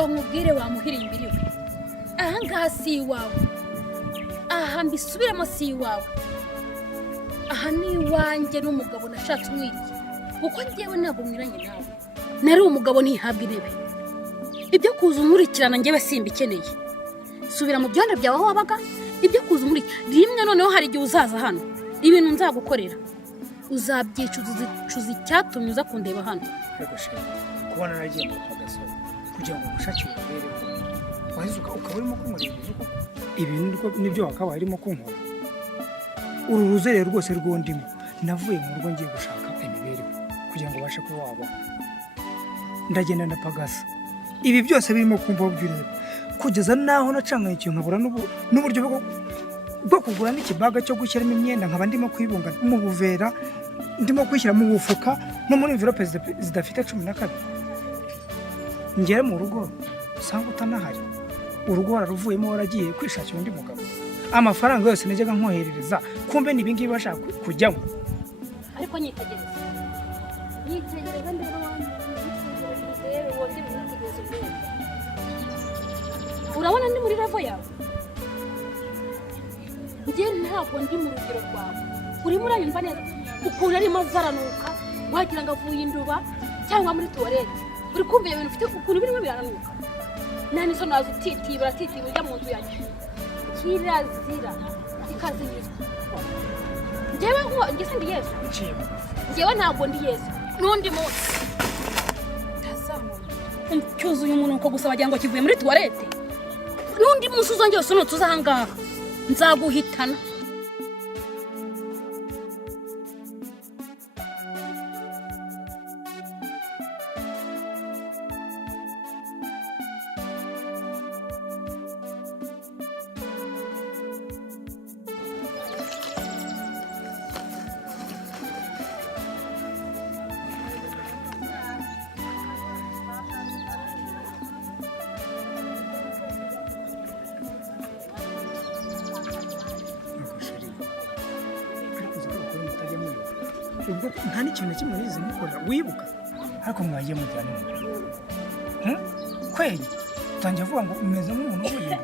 umva nkubwire wamuhiriye imbiriwe aha ngaha si iwawe aha mbisubiremo si iwawe aha ni iwanjye n'umugabo nashatse umwiriye kuko njyewe ntabwo mwiranye nawe nari umugabo ntihabwa intebe ibyo kuza umurikirana njyewe simbikeneye subira mu byondo byawe aho wabaga ibyo kuza umurikira rimwe noneho hari igihe uzaza hano ibintu nzagukorera uzabyicuza icyatumye uza kundeba hano ariko shema kubona nagiye mu pagaso kugira ngo umushakire ubereho wahizuka ukaba urimo kumuririza uko ibintu nibyo wakaba arimo kunkora uru ruzere rwose rwondimo navuye mu rugo ngiye gushaka imibereho kugira ngo ubashe kuba wabaho ndagenda ndapagasa ibi byose birimo kumva ubwireba kugeza naho nacanganye ikintu nkabura n'uburyo bwo kugura n'ikibaga cyo gushyiramo imyenda nkaba ndimo kwibunga mu buvera ndimo kwishyira mu bufuka no muri envelope zidafite 12 ngere mu rugo usanga utanahari urugo wararuvuyemo waragiye kwishakira undi mugabo amafaranga yose najyaga nkoherereza kumbe nibingibi bashaka kujyamo ariko nyitegereza ndero wanjye wongere mwitegereza urabona ndi muri level yawe njye ntabwo ndi mu rugero rwawe urimo uranyumva neza ukuntu arimo zaranuka wagira ngo avuye induba cyangwa muri toilette uri kumva ibintu ufite ukuntu birimo birananuka nani so nazo titibura ujya mu nzu yanjye kirazira ikaziyizwa njyewe ngese ndi Yesu njyewe ntabwo ndi Yesu n'undi munsi cyuzuye umuntu uko gusa wagira ngo kivuye muri toilette n'undi munsi uzongera usunutse uzahangaha nzaguhitana nta n'ikintu kimwe nize mukorera wibuka ariko mwagiye mujyana kweli utangiye avuga ngo umeze nk'umuntu w'ubuye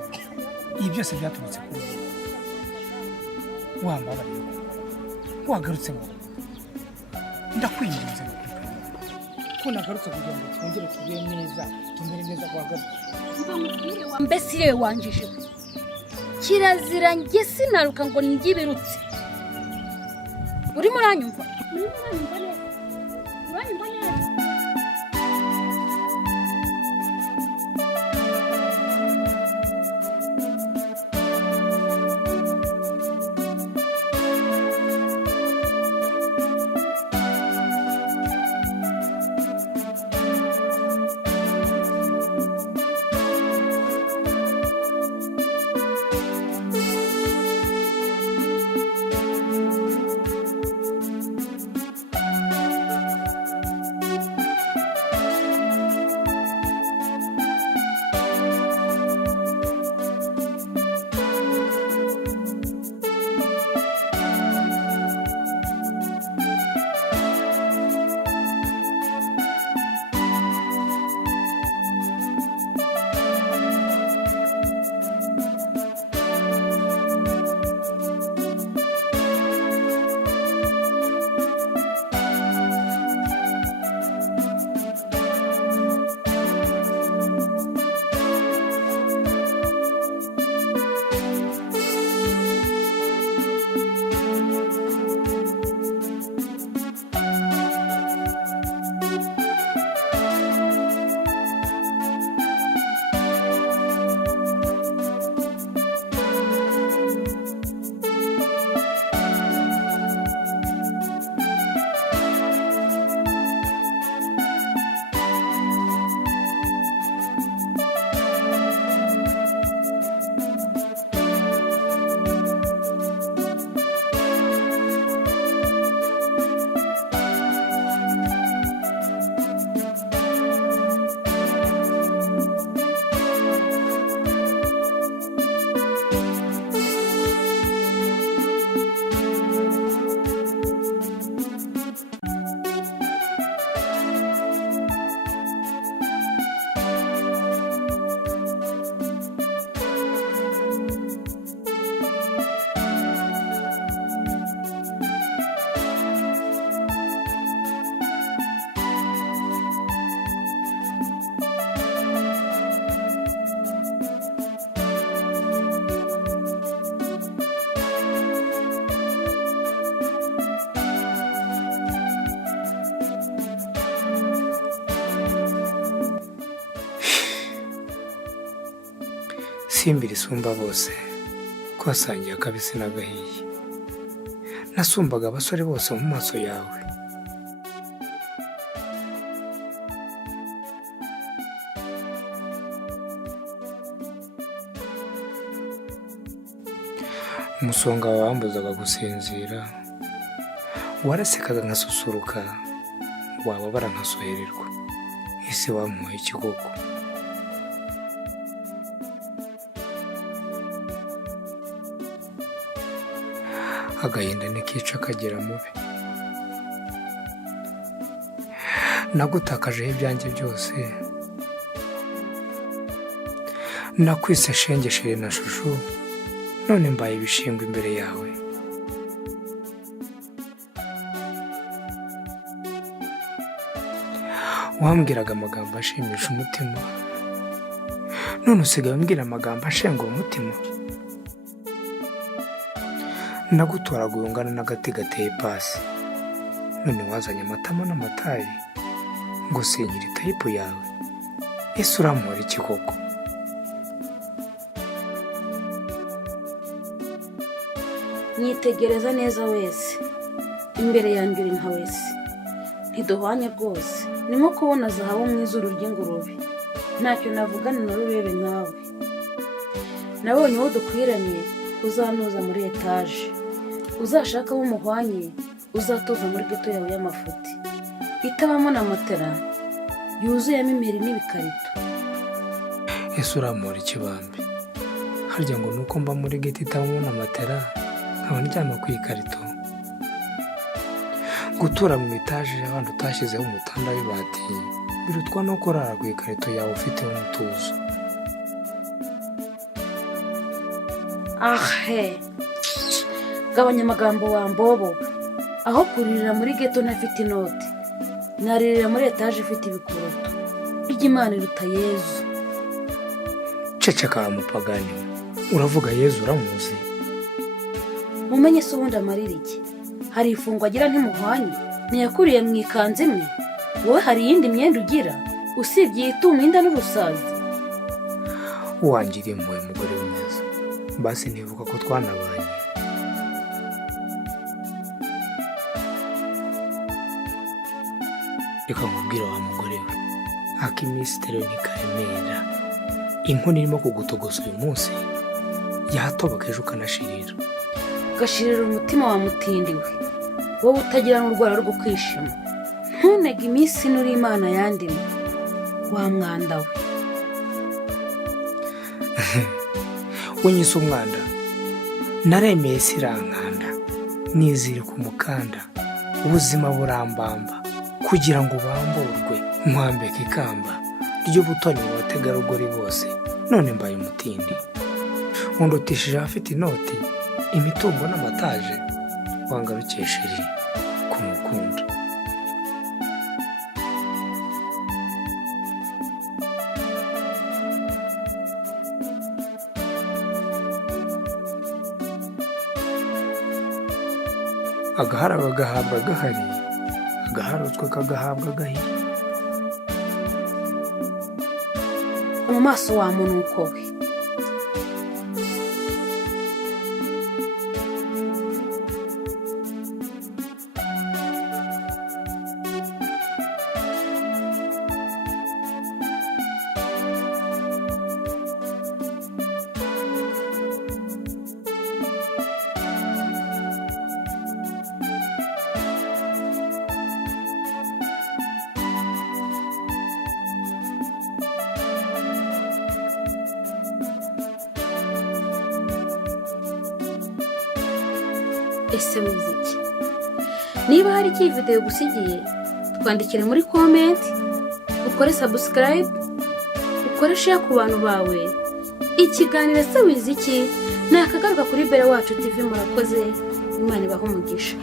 ibi byose byaturutse ku wambabariye wagarutse ngo ndakwinginze ko nagarutse kugira ngo twongere tube neza tumere neza guhagarara mbese yewe wanjije kirazira njye sinaruka ngo ngibirutse urimo uranyumva simbi risumba bose kwasangiye akabisi n'agahiye nasumbaga abasore bose mu maso yawe umusonga wambuzaga gusinzira warasekaga nkasusuruka wababara nkasuhererwa ese wamuhaye ikigoko agahinda n'ikica kagera mubi nagutakajeho ibyanjye byose nakwise shengeshere na shushu none mbaye ibishingwe imbere yawe wambwiraga amagambo ashimisha umutima none usigaye umbwira amagambo ashengura umutima nagutoraga ungana n'agati gateye pasi none wazanye amatama n'amatayi ngo sinkira itayipu yawe ese uramuhora iki koko nyitegereza neza wese imbere yanjye uri nka wese ntiduhwanye rwose ni nko kubona zahabu mu izuru ry'ingurube ntacyo navugana na rurebe nkawe nabonye uwo dukwiranye uzanuza muri etaje uzashaka abo muhwanye uzatoza muri gito yawe y'amafuti itabamo na matera yuzuyemo imiri n'ibikarito ese uramuhora ikibambi harya ngo nuko mba muri gito itabamo na matera nkaba ndyama ku ikarito gutura mu etaje abandi utashyizeho umutanda w'ibati birutwa no kurara ku ikarito yawe ufiteho umutuzo ahe gabanya amagambo wambobo aho kuririra muri ghetto ntafite inoti naririra muri etaje ifite ibikuruto ry'Imana iruta Yezu ceceka wa mupagani uravuga Yezu uramuzi mumenye se ubundi amarira iki hari ifungwa agira ntimuhwanye ntiyakuriye mu ikanzu imwe wowe hari iyindi myenda ugira usibye ituma inda n'ubusazi wangiriye impuhwe mugore w'imeza basi ntibuka ko twanabanye reka nkubwire wa mugore we akimisitero ntikaremera inkono irimo kugutogosa uyu munsi yatoboka ejo ukanashirira ugashirira umutima wa mutindiwe wowe utagira n'urwara rwo kwishima ntunege iminsi n'uri Imana yandimwe wa mwanda we unyise umwanda naremeye sirankanda niziri ku mukanda ubuzima burambamba kugira ngo bamburwe nkwambeke ikamba ry'ubutoni mu bategarugori bose none mbaye umutindi undutishije abafite inoti imitungo n'amataje wangarukesheje kumukunda agahara kagahabwa gahari agaharutswe kagahabwa gahiye mu maso wa munuko we ese muziki niba hari iki video gusigiye twandikire muri comment ukore subscribe ukore share ku bantu bawe ikiganiro se wiziki nakagaruka kuri bere wacu TV murakoze Imana ibahe umugisha